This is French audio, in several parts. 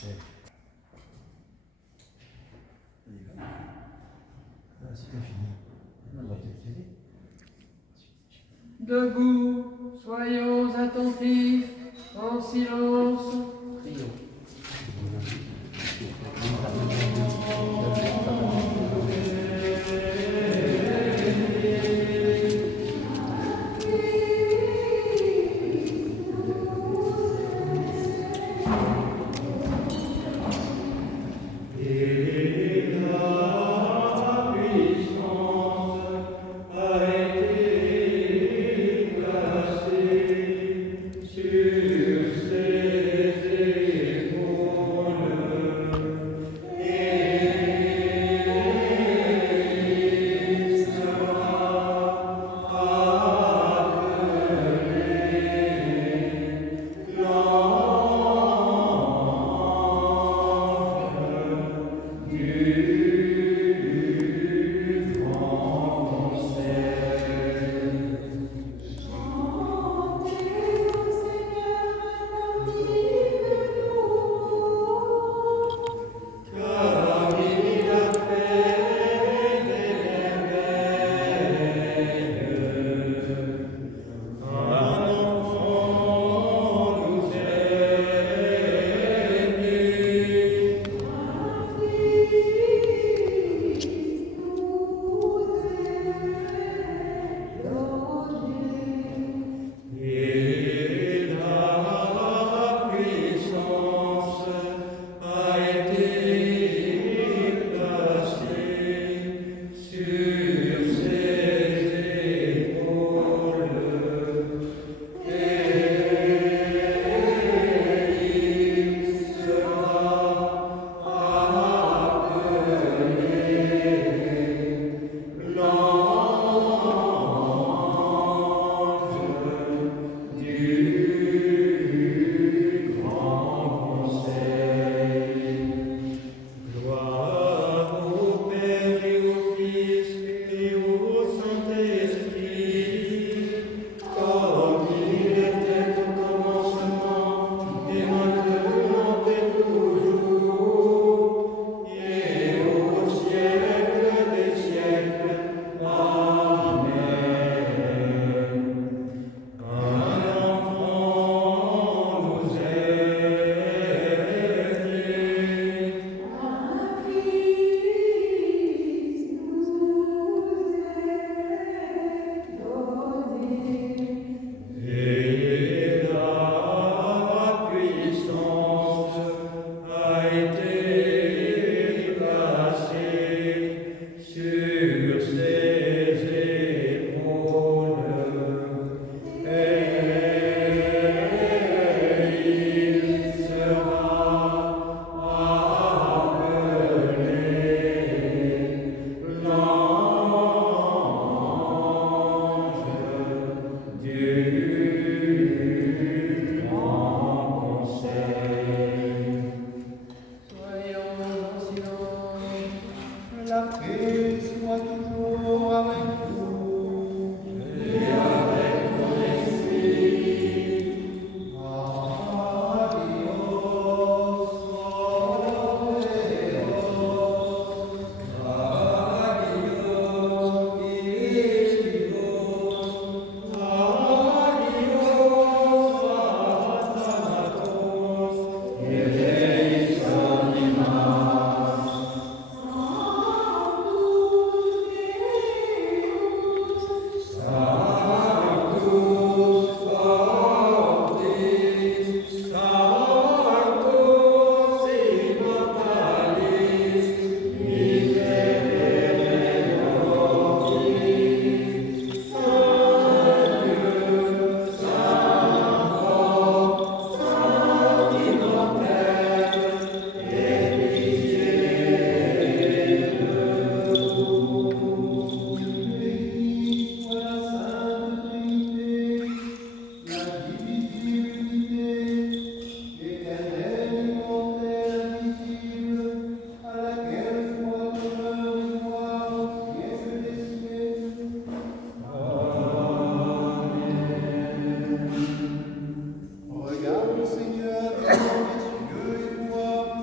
C'était fini. Debout, soyons attentifs, en silence, prions. Regarde, Seigneur, devant tes yeux et vois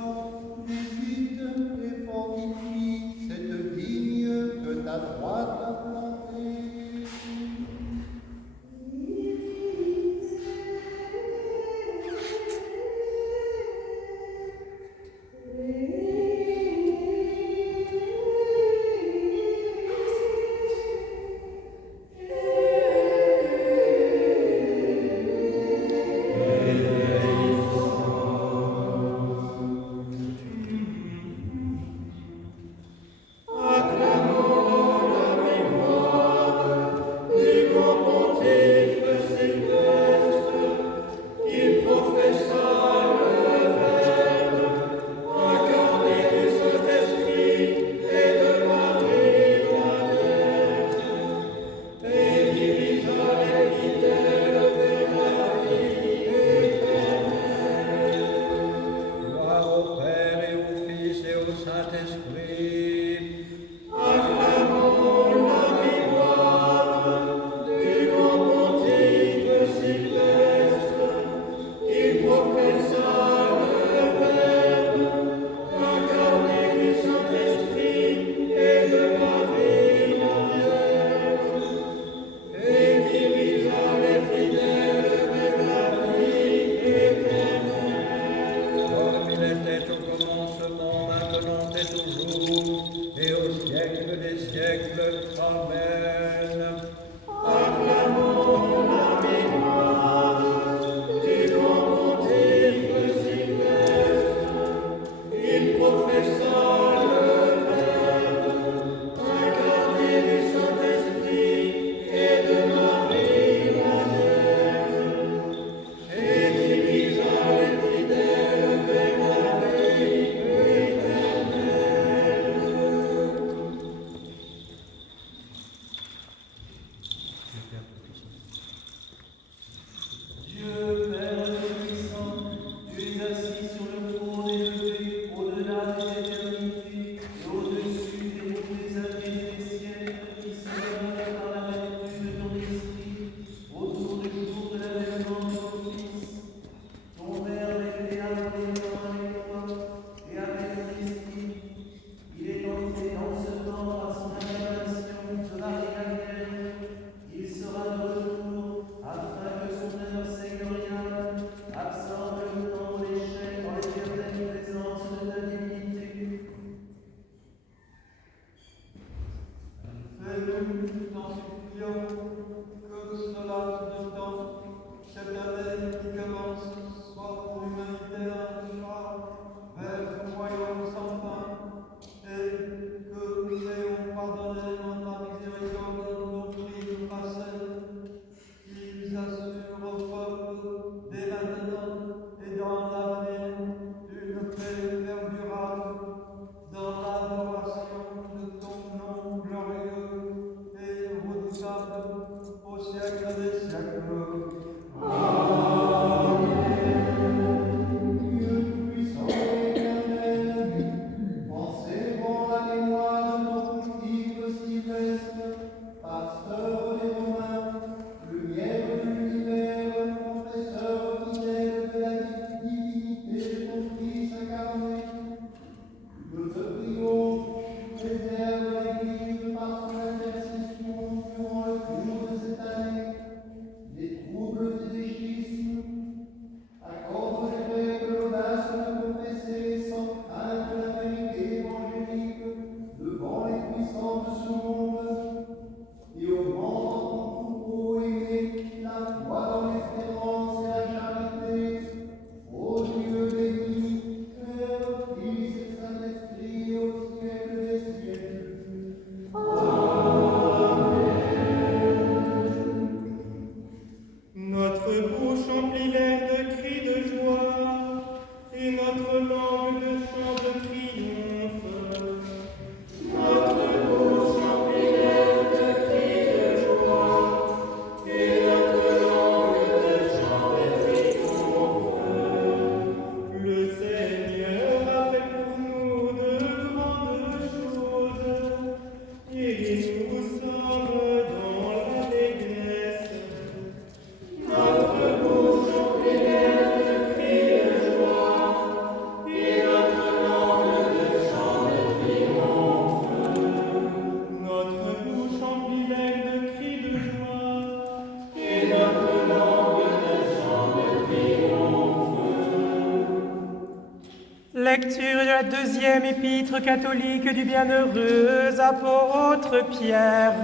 Lecture de la deuxième épître catholique du bienheureux apôtre Pierre.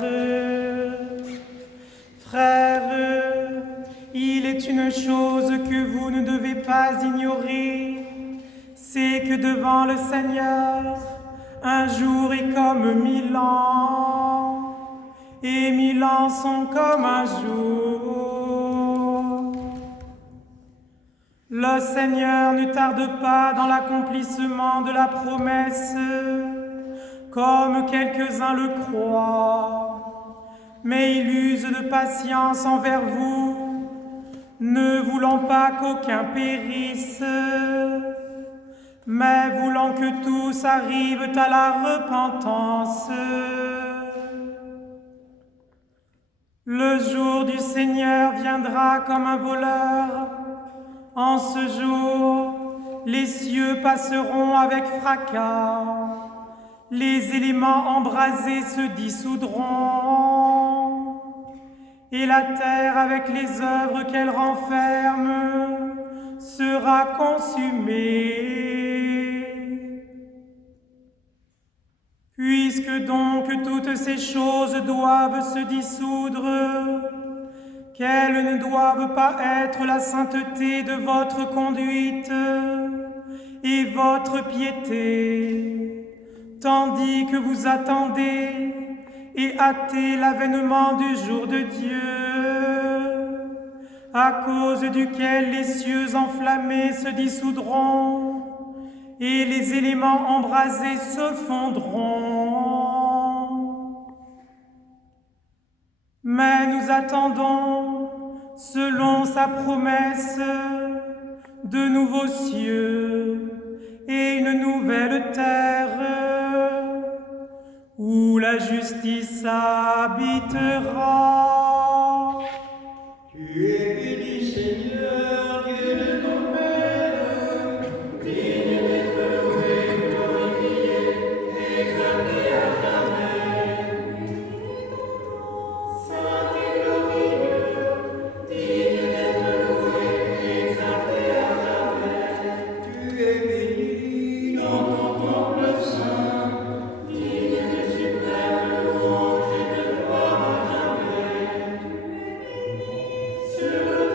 Frères, il est une chose que vous ne devez pas ignorer, c'est que devant le Seigneur, un jour est comme 1000 ans, et 1000 ans sont comme un jour. Le Seigneur ne tarde pas dans l'accomplissement de la promesse, comme quelques-uns le croient, mais il use de patience envers vous, ne voulant pas qu'aucun périsse, mais voulant que tous arrivent à la repentance. Le jour du Seigneur viendra comme un voleur. En ce jour, les cieux passeront avec fracas, les éléments embrasés se dissoudront, et la terre avec les œuvres qu'elle renferme sera consumée. Puisque donc toutes ces choses doivent se dissoudre, qu'elles ne doivent pas être la sainteté de votre conduite et votre piété, tandis que vous attendez et hâtez l'avènement du jour de Dieu, à cause duquel les cieux enflammés se dissoudront et les éléments embrasés se fondront. Mais nous attendons, selon sa promesse, de nouveaux cieux et une nouvelle terre, où la justice habitera. Tu es béni, Seigneur, Dieu de ton Père, digne d'être loué, glorifié, exalté à jamais. Saint et glorieux, digne d'être loué, exalté à jamais. Tu es béni dans ton temple saint, digne de suprême louange et de gloire à jamais. Sur le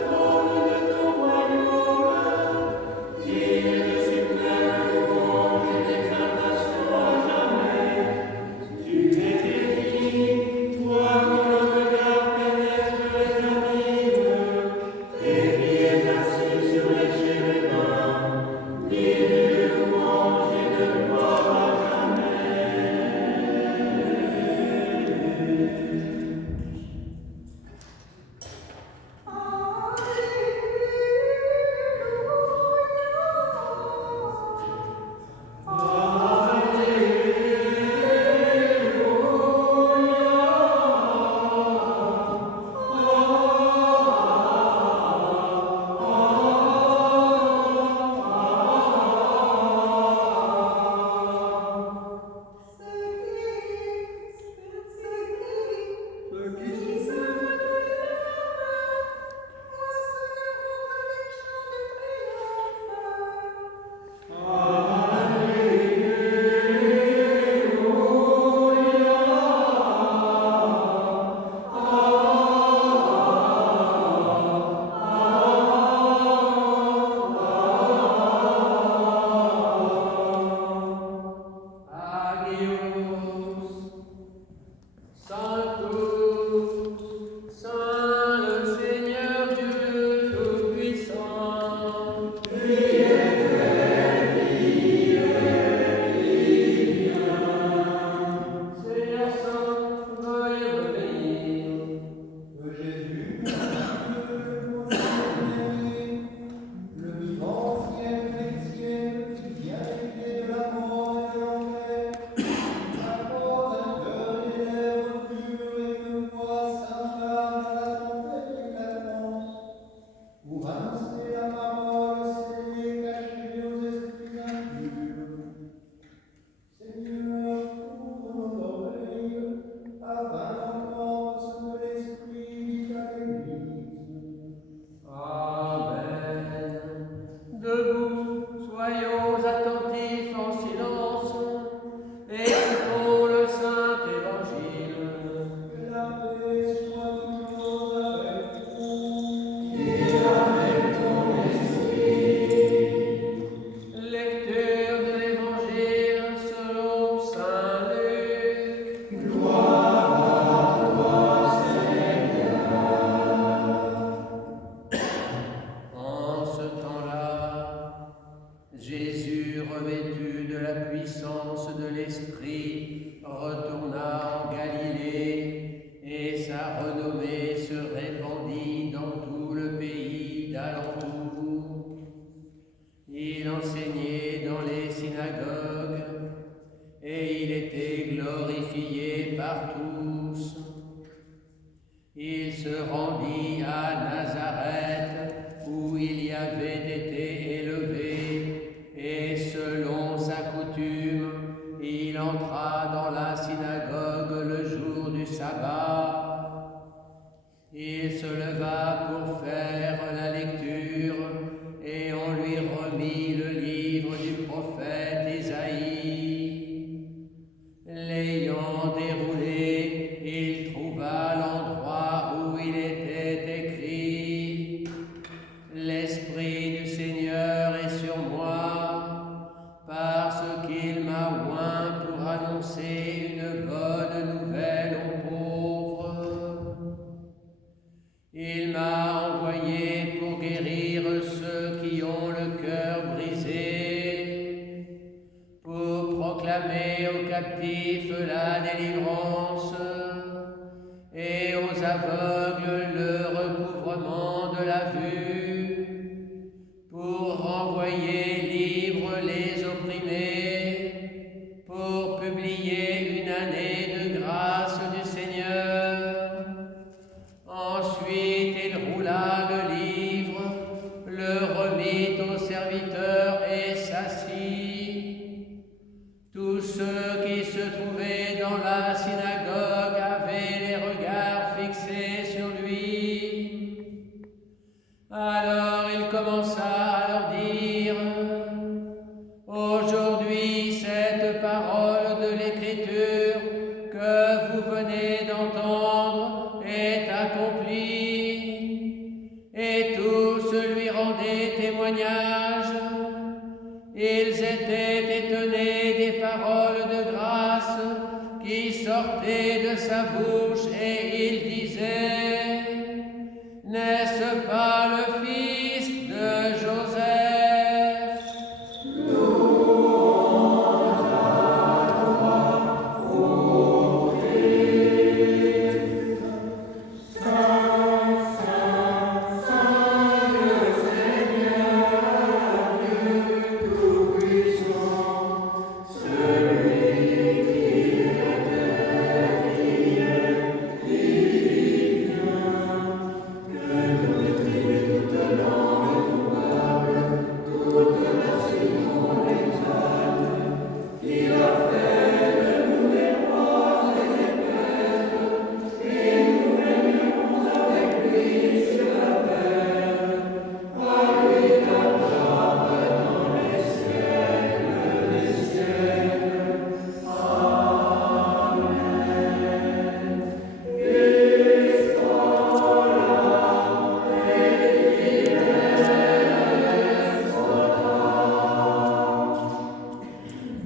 captifs la délivrance, et aux aveugles le recouvrement de la vue, pour renvoyer libres les opprimés, pour publier une année de grâce du Seigneur. Ensuite il roula le livre, le remit au serviteur et s'assit. Tous ceux qui se trouvaient dans la synagogue avaient les regards fixés sur lui. Alors il commença à leur dire: aujourd'hui cette parole de l'Écriture que vous venez d'entendre est accomplie. Et tous lui rendaient témoignage. Ils étaient étonnés des paroles de grâce qui sortaient de sa bouche, et ils disaient: n'est-ce pas le fils de Joseph?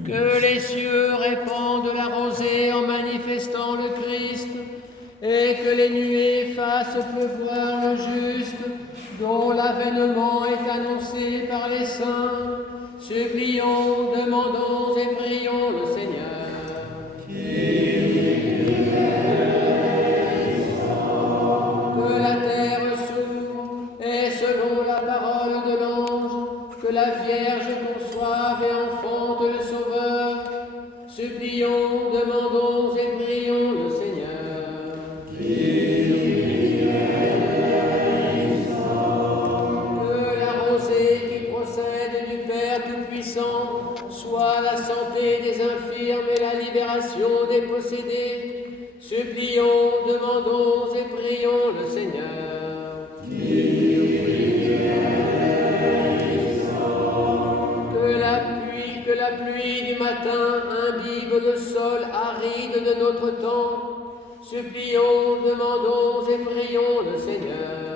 Que les cieux répandent la rosée en manifestant le Christ, et que les nuées fassent pleuvoir le juste, dont l'avènement est annoncé par les saints. Supplions, demandons et prions le Seigneur. Que la terre s'ouvre, et selon la parole de l'ange, que la Vierge conçoive et enfante le Sauveur. Supplions, demandons et prions le Seigneur. Que la rosée qui procède du Père Tout-Puissant soit la santé des infirmes et la libération des possédés. Supplions, demandons et prions le Seigneur. Que la pluie du matin imbibe le sol aride de notre temps. Supplions, demandons et prions le Seigneur.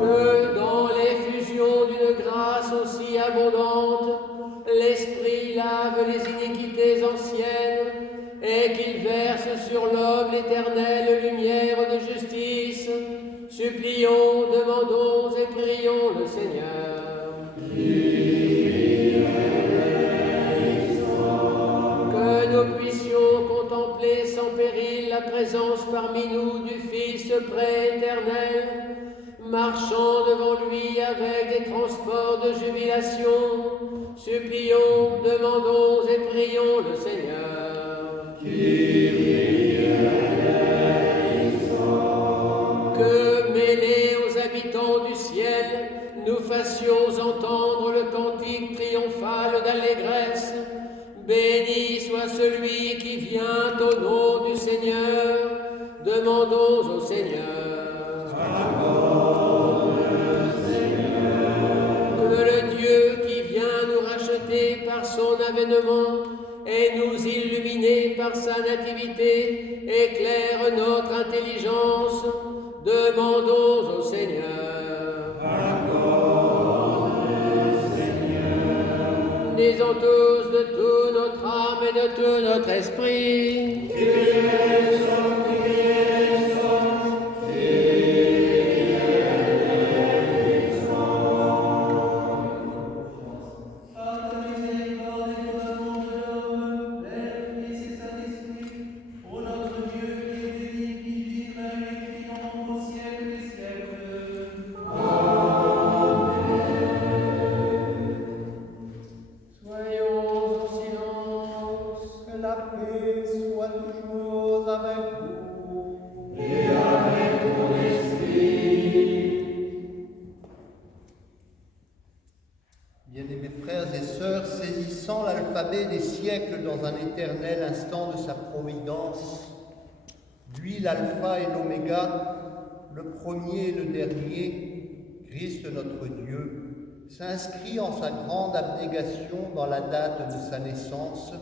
Que dans l'effusion d'une grâce aussi abondante, l'Esprit lave les iniquités anciennes et qu'il verse sur l'homme l'éternelle lumière de justice. Supplions, demandons et prions le Seigneur. Que nous puissions contempler sans péril la présence parmi nous du Fils prééternel, marchant devant lui avec des transports de jubilation. Supplions, demandons et prions le Seigneur. Que, mêlés aux habitants du ciel, nous fassions entendre le cantique triomphal d'allégresse. Béni soit celui qui vient au nom du Seigneur. Demandons au Seigneur. Que le Dieu qui vient nous racheter par son avènement et nous illuminer par sa nativité éclaire notre intelligence. Demandons au Seigneur. Disons tous de toute notre âme et de tout notre esprit. dater des siècles dans un éternel instant de sa providence, lui l'alpha et l'oméga, le premier et le dernier, Christ notre Dieu, s'inscrit en sa grande abnégation dans la date de sa naissance,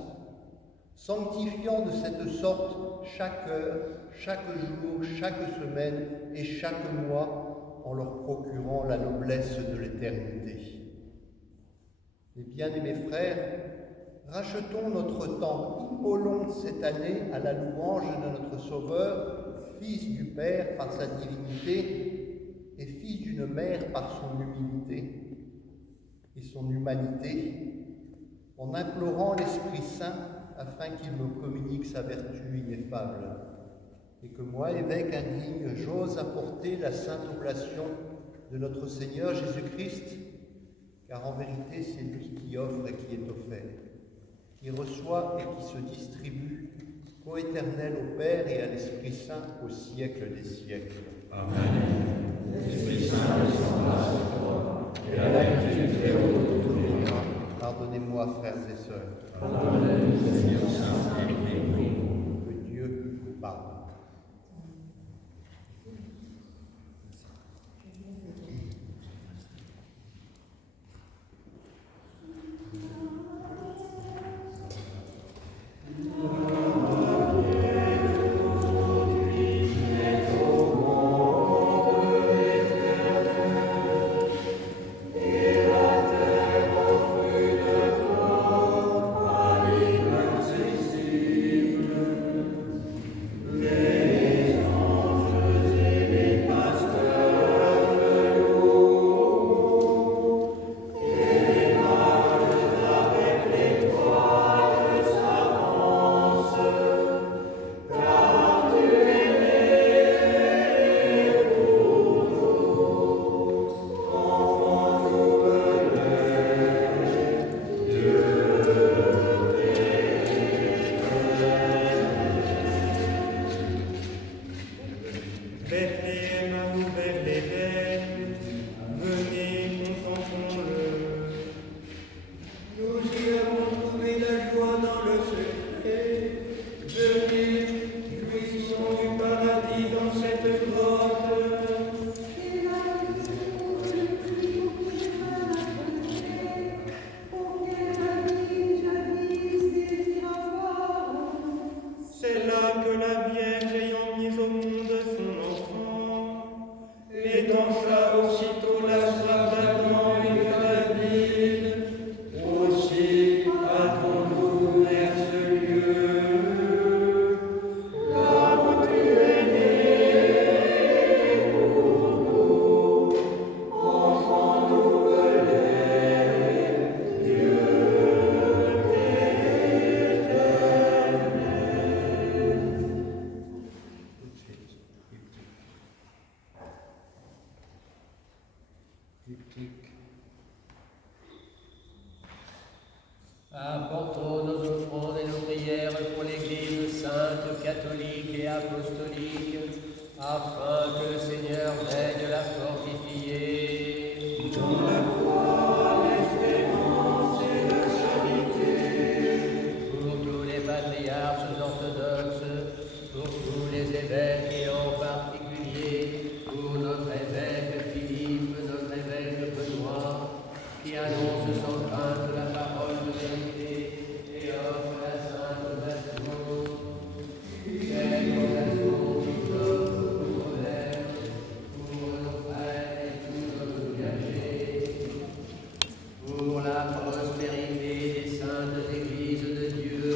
sanctifiant de cette sorte chaque heure, chaque jour, chaque semaine et chaque mois, en leur procurant la noblesse de l'éternité. Et bien-aimés frères, rachetons notre temps, immolons cette année à la louange de notre Sauveur, Fils du Père par sa divinité et Fils d'une mère par son humilité et son humanité, en implorant l'Esprit Saint afin qu'il me communique sa vertu ineffable, et que moi, évêque indigne, j'ose apporter la sainte oblation de notre Seigneur Jésus-Christ, car en vérité c'est lui qui offre et qui est offert, qui reçoit et qui se distribue, coéternel au Père et à l'Esprit Saint au siècle des siècles. Amen. L'Esprit Saint descendra sur toi, et la vertu très haute de tous les gens. Pardonnez-moi, frères et sœurs. Pardonnez-nous, Seigneur Saint, et prie-nous. Que Dieu vous pardonne. Apportons nos offrandes et nos prières pour l'Église sainte, catholique et apostolique, afin que le Seigneur veuille la fortifier. Dans la foi, l'espérance et la charité. Pour tous les patriarches orthodoxes, pour tous les évêques et en particulier pour notre évêque Philippe, notre évêque Benoît, qui annonce sans crainte la parole de vérité et offre la sainte oblation. Cette oblation qui offre pour l'air, pour nos frères et tous nos viagers, pour la prospérité des saintes églises de Dieu,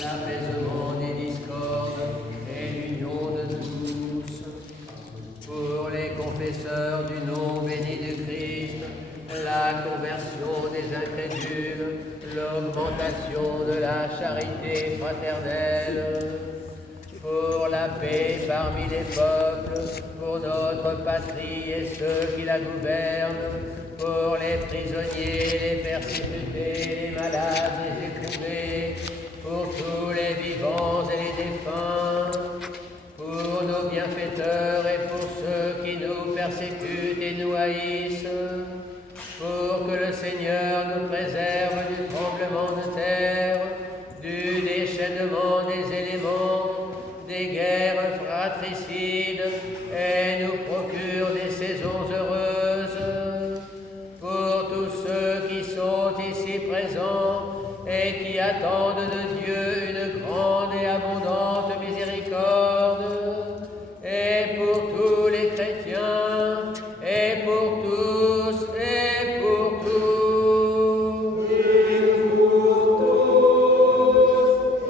l'apaisement des discordes et l'union de tous, pour les confesseurs du nom béni de Christ, la conversion des incrédules, l'augmentation de la charité fraternelle, pour la paix parmi les peuples, pour notre patrie et ceux qui la gouvernent, pour les prisonniers, les persécutés, les malades, les éprouvés, pour tous les vivants et les défunts, pour nos bienfaiteurs et pour ceux qui nous persécutent et nous haïssent, pour que le Seigneur nous préserve du tremblement tremblements de terre, du déchaînement des éléments, des guerres fratricides, et nous procure des saisons heureuses. Pour tous ceux qui sont ici présents et qui attendent de Dieu une grande et abondante miséricorde, et pour tous les chrétiens, et pour tous, et pour tous. Et pour tous,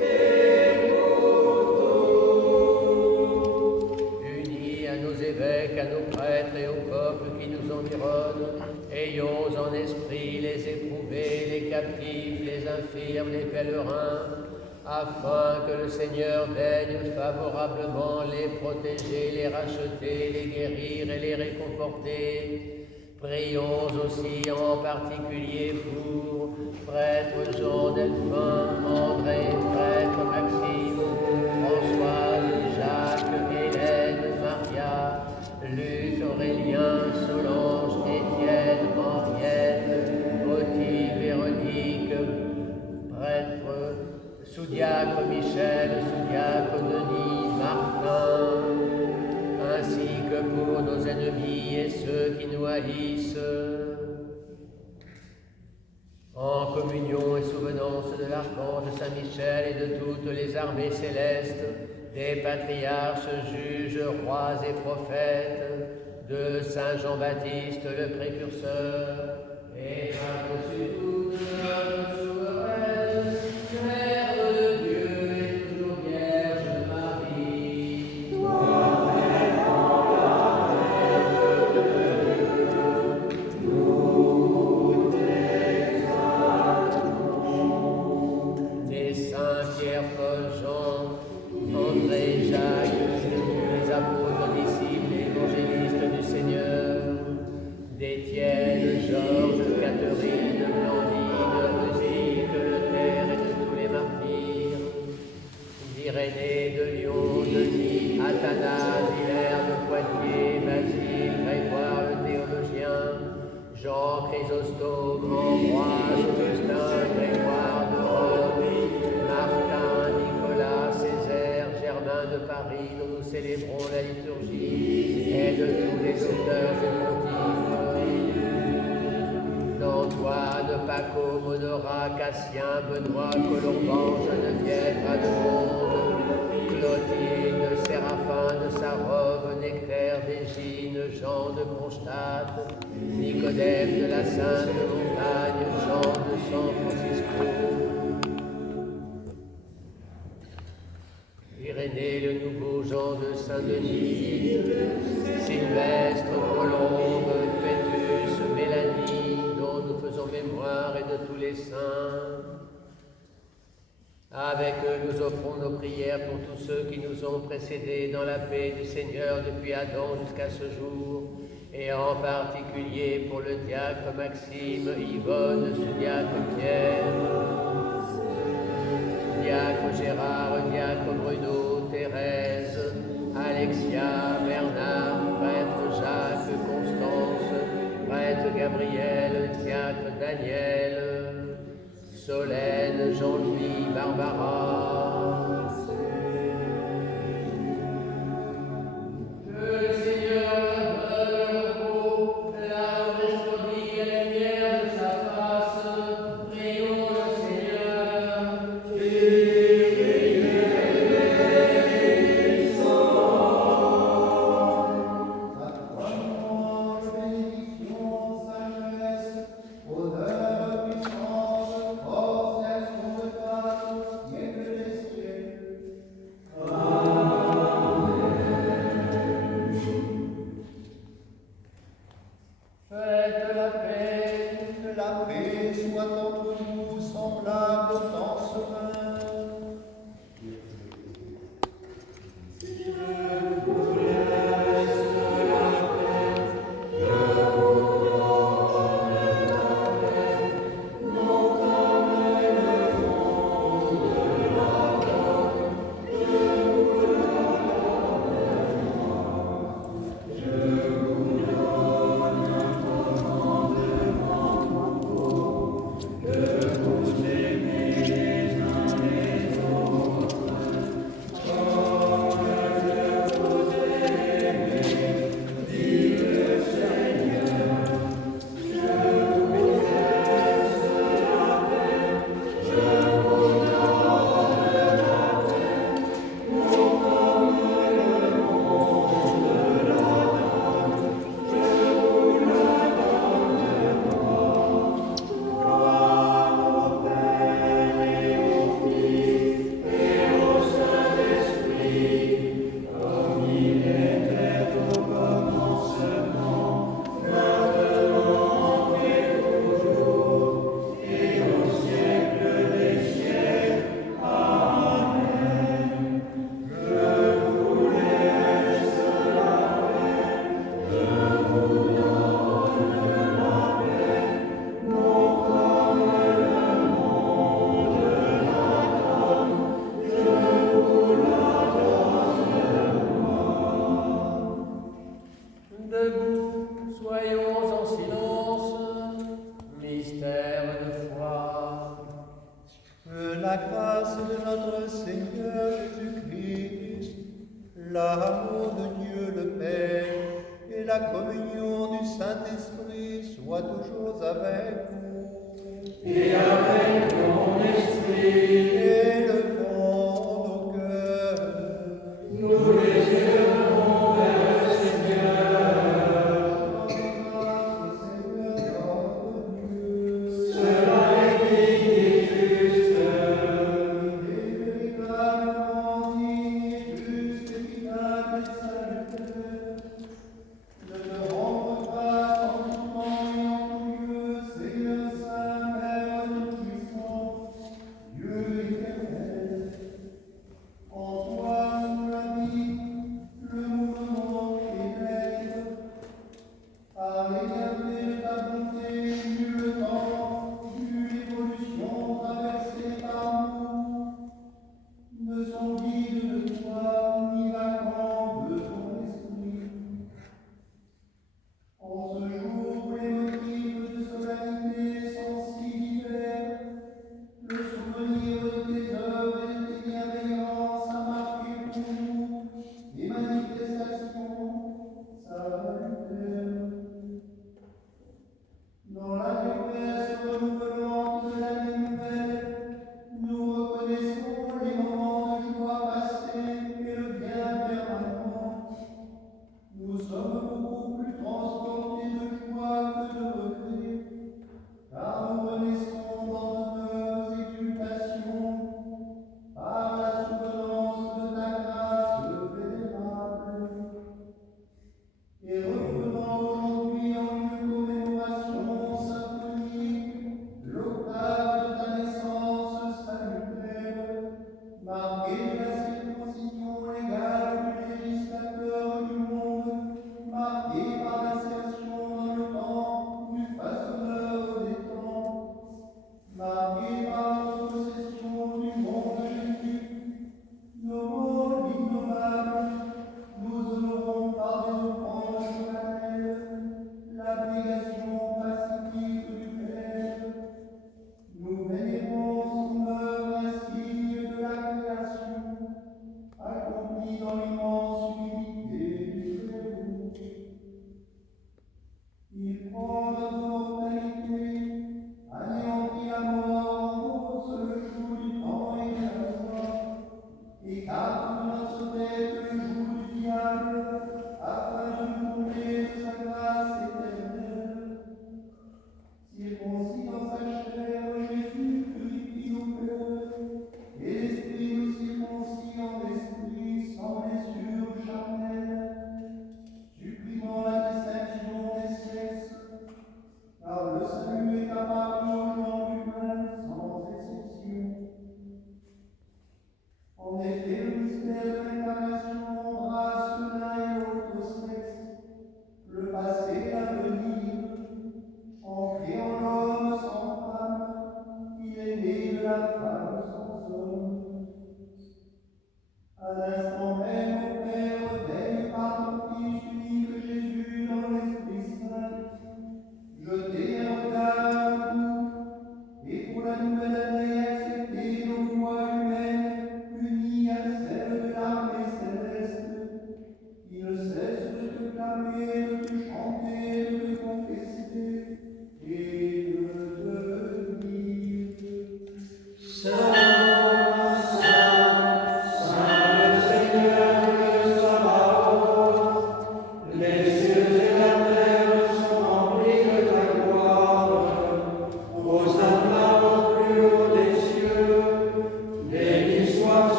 et pour tous. Unis à nos évêques, à nos prêtres et au peuple qui nous environne, ayons en esprit les éprouvés, les captifs, les infirmes, les pèlerins, afin que le Seigneur daigne favorablement les protéger, les racheter, les guérir et les réconforter. Prions aussi en particulier pour prêtre Jean Delphin, André, prêtre Maxime, Françoise, Jacques, Hélène, Maria, Luc, Aurélien, Solange, Étienne, Henriette, Gauthier, Véronique, prêtre, sous-diacre Michel, sous-diacre Denis, Martin, ainsi que pour nos ennemis et ceux qui nous haïssent. En communion et souvenance de l'archange Saint-Michel et de toutes les armées célestes, des patriarches, juges, rois et prophètes, de Saint Jean-Baptiste le précurseur, et par-dessus toute notre souveraine, Mère de Dieu et toujours Vierge Marie. Les saints Pierre, Paul, Jean, André, Jacques, les apôtres, disciples et évangélistes du Seigneur, d'Étienne, Georges, Catherine, Blandine, Musique, Luther et de tous les martyrs, d'Irénée, de Lyon, Denis, Athanase, Hilaire de Poitiers, Basile, Grégoire le théologien, Jean Chrysostome, Ambroise, Augustin, Grégoire de Rome, Martin, Nicolas, Césaire, Germain de Paris, dont nous célébrons la liturgie, et de tous les auteurs et pontifes, d'Antoine, Paco, Monora, Cassien, Benoît, Colomban, Geneviève, Rademonde, Clotilde, Séraphin de Sarove, Nectaire d'Égine, Jean de Kronstadt, Nicodème de la Sainte Montagne, Jean de San Francisco, Irénée, le nouveau Jean de Saint-Denis, Sylvestre, Colombe, Pétus, Mélanie, dont nous faisons mémoire, et de tous les saints. Avec eux, nous offrons nos prières pour tous ceux qui nous ont précédés dans la paix du Seigneur depuis Adam jusqu'à ce jour, et en particulier pour le diacre Maxime, Yvonne, sous-diacre Pierre, diacre Gérard, diacre Bruno, Thérèse, Alexia, Bernard, prêtre Jacques, Constance, prêtre Gabriel, diacre Daniel, Solène, Jean-Louis, Barbara. Que le Seigneur donne le repos, la resplendir et la lumière de sa face. Prions le Seigneur. Honneur, puissance, force, action de grâce, siècle la communion du Saint-Esprit soit toujours avec vous. Et avec ton esprit. Élevons nos cœurs. Nous les élevons vers le Seigneur. Cela est digne et juste.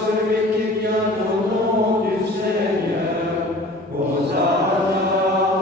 Celui qui vient au nom du Seigneur, Hosanna.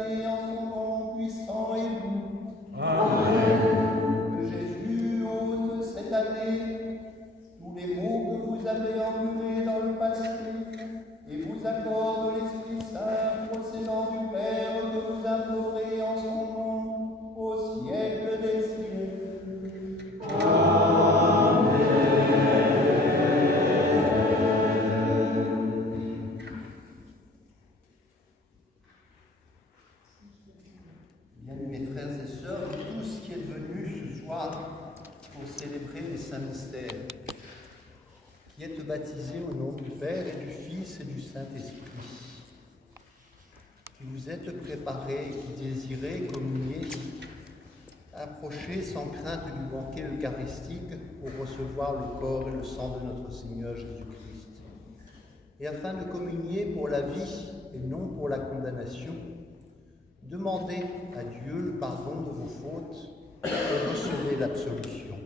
année en son nom puissant et doux. Amen. Que Jésus ôte cette année tous les maux que vous avez endurés dans le passé et vous accorde l'Esprit Saint procédant du Père que vous implorez en son nom au siècle des siècles. Amen. Bien, mes frères et sœurs, tous qui êtes venus ce soir pour célébrer les saints mystères, qui êtes baptisés au nom du Père et du Fils et du Saint-Esprit, qui vous êtes préparés et qui désirez communier, approcher sans crainte du banquet eucharistique pour recevoir le corps et le sang de notre Seigneur Jésus-Christ. Et afin de communier pour la vie et non pour la condamnation, demandez à Dieu le pardon de vos fautes et recevez l'absolution.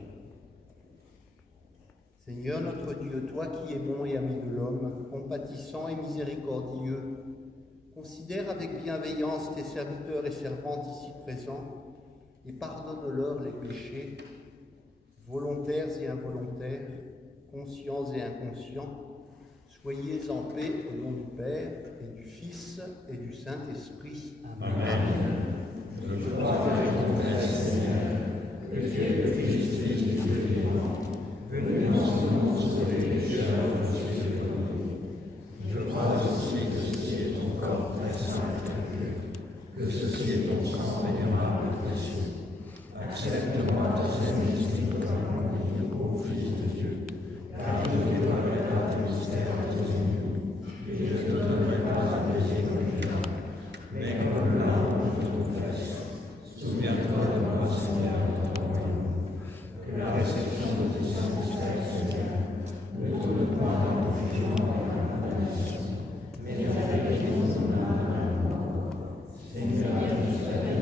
Seigneur notre Dieu, toi qui es bon et ami de l'homme, compatissant et miséricordieux, considère avec bienveillance tes serviteurs et servantes ici présents et pardonne-leur les péchés, volontaires et involontaires, conscients et inconscients. Soyez en paix au nom du Père et du Fils et du Saint-Esprit. Amen. Amen. Je crois et confesse, Seigneur, que tu es le Christ et Dieu vivant, venu dans ce monde sauver les pécheurs aussi de nous. Je crois aussi que ceci est ton corps très saint et pur, que ceci est ton sang vénérable et précieux. Accepte-moi de ces mystiques comme mon ô Fils de Dieu, car je dévoilerai tes mystères à tes yeux, et je ne te donnerai pas un plaisir communal, mais comme l'âme je te confesse. Souviens-toi de moi, Seigneur, dans ton royaume, que la réception de tes saints mystères, Seigneur, ne tourne pas dans ton jugement et dans la condamnation, mais avec les gens de l'âme. Seigneur, je savais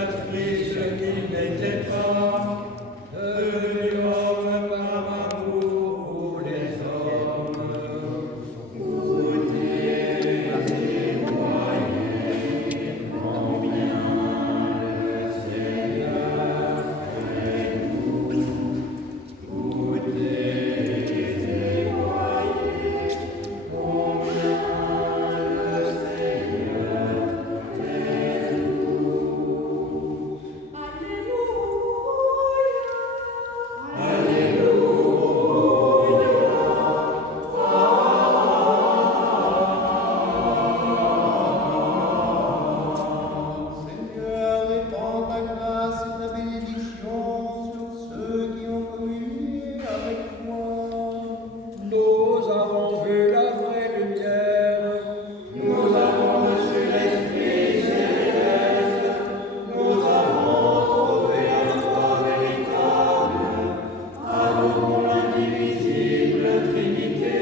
notre Christ qu'il n'était pas, devenu homme par amour pour les hommes. Goûtez et voyez combien le Seigneur est doux. Goûtez et voyez combien le Seigneur est doux. Seigneur, répand ta grâce et ta bénédiction sur ceux qui ont communié avec toi. Nous avons vu la vraie lumière, nous avons reçu l'Esprit céleste, nous avons trouvé la foi véritable, adorons l'indivisible Trinité,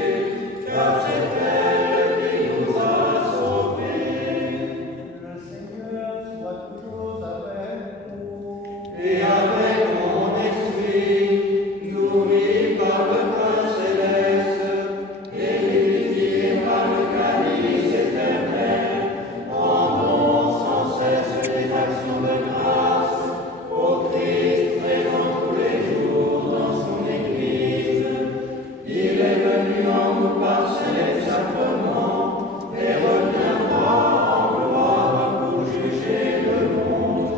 car c'est elle qui nous a sauvés. Le Seigneur soit toujours avec vous. Et avec mon esprit, nourri par le pain céleste et vivifié par le calice éternel, rendons sans cesse des actions de grâce au Christ présent tous les jours dans son Église. Il est venu en nous par ses sacrements et reviendra en gloire pour juger le monde.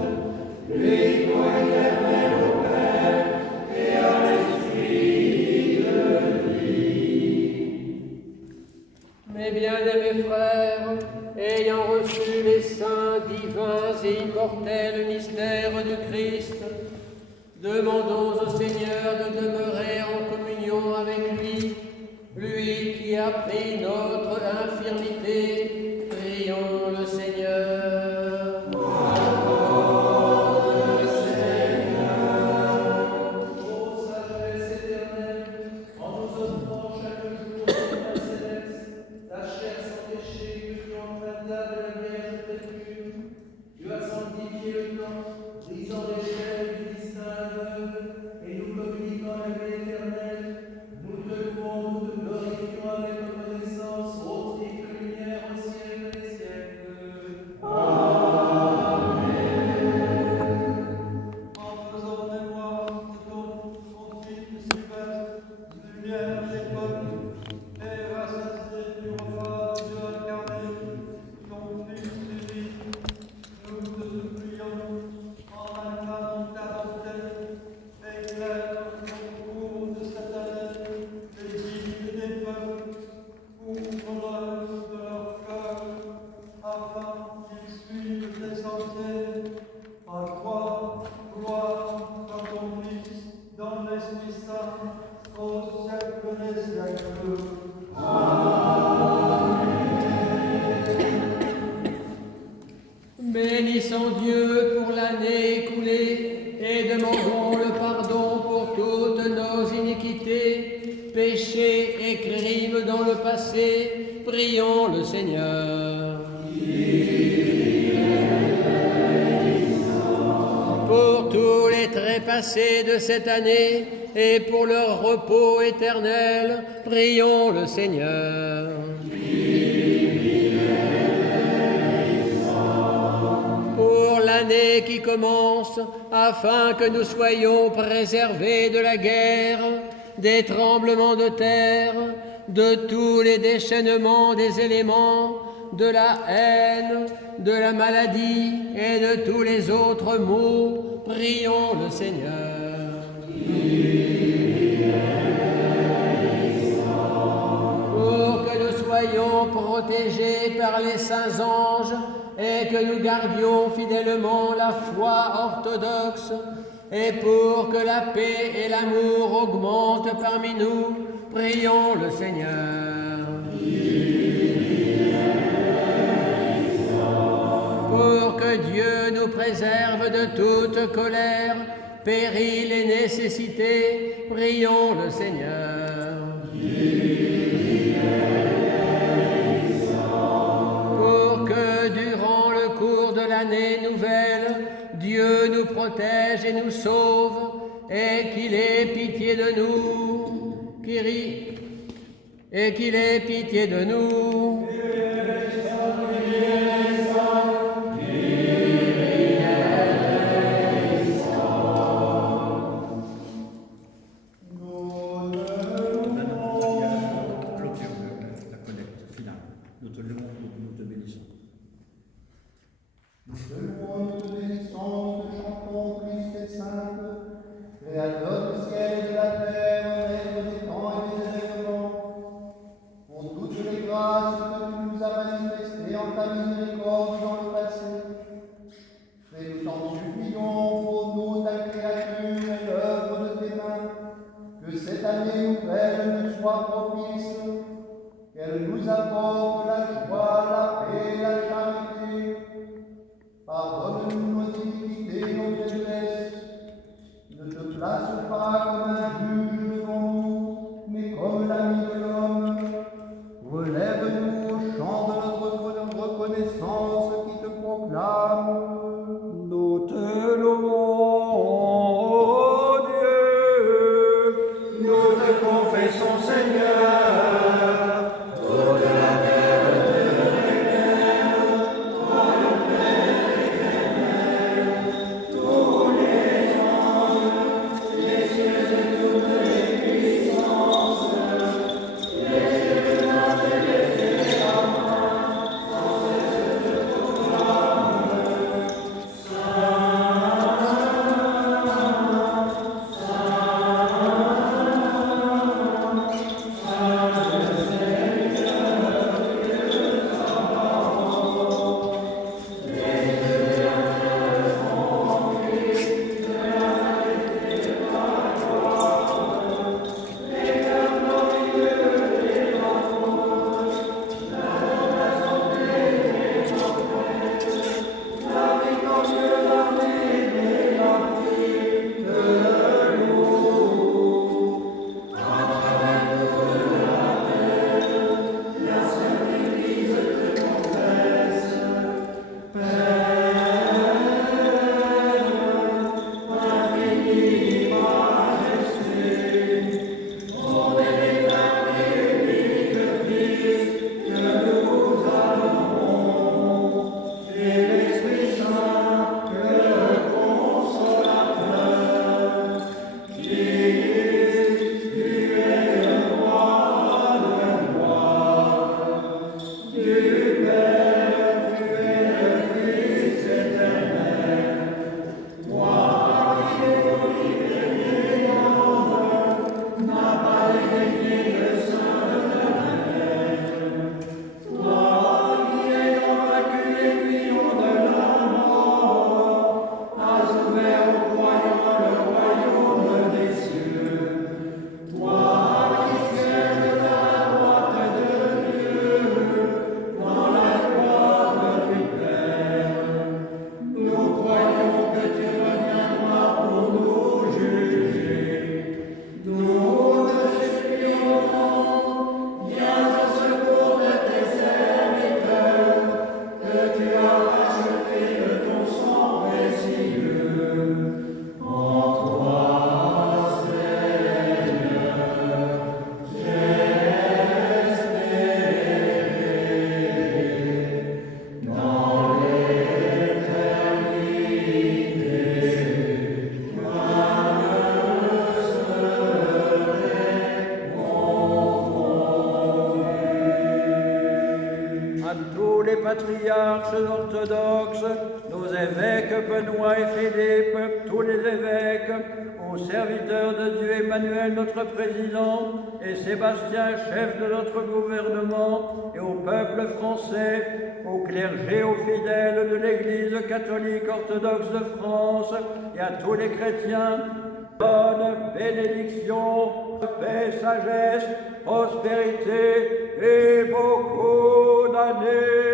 Lui, co-éternel au Père et à l'Esprit de vie. Mes bien-aimés frères, ayant reçu les saints divins et immortels mystères du Christ, demandons au Seigneur de demeurer en communion avec lui, lui qui a pris notre infirmité. Prions le Seigneur. Ô sagesse éternelle, en nous offrant chaque jour ton pain céleste, ta chair sans péché que tu empruntas de la Vierge très pure, tu as sanctifié le temps, brisant les chaînes du distinct aveugle, et nous communiquant la vie éternelle. Nous te louons, nous te glorifions avec reconnaissance, ô triple lumière au ciel des siècles. En faisant mémoire de ton Fils super, de lumière l'époque, et rassasié du repas de Dieu incarné, ton Fils unique, nous te supplions, en acclamant ta bonté, éclaire au cours de cette année les vies des peuples, ouvre l'œil de leur cœur, afin qu'ils suivent tes sentiers. À toi, gloire par ton Fils, dans l'Esprit Saint, au siècle des siècles. Bénissons Dieu pour l'année écoulée et demandons le pardon pour toutes nos iniquités, péchés et crimes dans le passé. Prions le Seigneur. Pour tous les trépassés de cette année et pour leur repos éternel, prions le Seigneur. Pour l'année qui commence, afin que nous soyons préservés de la guerre, des tremblements de terre, de tous les déchaînements des éléments, de la haine, de la maladie et de tous les autres maux, prions le Seigneur. Pour que nous soyons protégés par les saints anges et que nous gardions fidèlement la foi orthodoxe, et pour que la paix et l'amour augmentent parmi nous, prions le Seigneur. Pour que Dieu nous préserve de toute colère, péril et nécessité, prions le Seigneur. Pour que durant le cours de l'année nouvelle, Dieu nous protège et nous sauve, et qu'il ait pitié de nous. Kyrie, et qu'il ait pitié de nous. Créateur du ciel et de la terre, maître des temps et des événements, pour toutes les grâces que tu nous as manifestées en ta miséricorde dans le passé, fais-nous t'en supplions pour nous, ta créature et l'œuvre de tes mains, que cette année nouvelle nous soit propice, qu'elle nous apporte la joie, la paix et la charité. Pardonne-nous nos iniquités, nos faiblesses. Ne te place pas comme un juge devant nous, mais comme l'ami de l'homme. Relève-nous au chant de notre reconnaissance qui te proclame. Nous te louons, ô Dieu, nous te confessons, Seigneur. patriarches orthodoxes, nos évêques Benoît et Philippe, tous les évêques, aux serviteurs de Dieu Emmanuel, notre président, et Sébastien, chef de notre gouvernement, et au peuple français, au clergé, aux fidèles de l'Église catholique orthodoxe de France, et à tous les chrétiens, bonne bénédiction, paix, sagesse, prospérité et beaucoup d'années.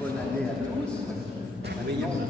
Bonne année à tous. Réveillons le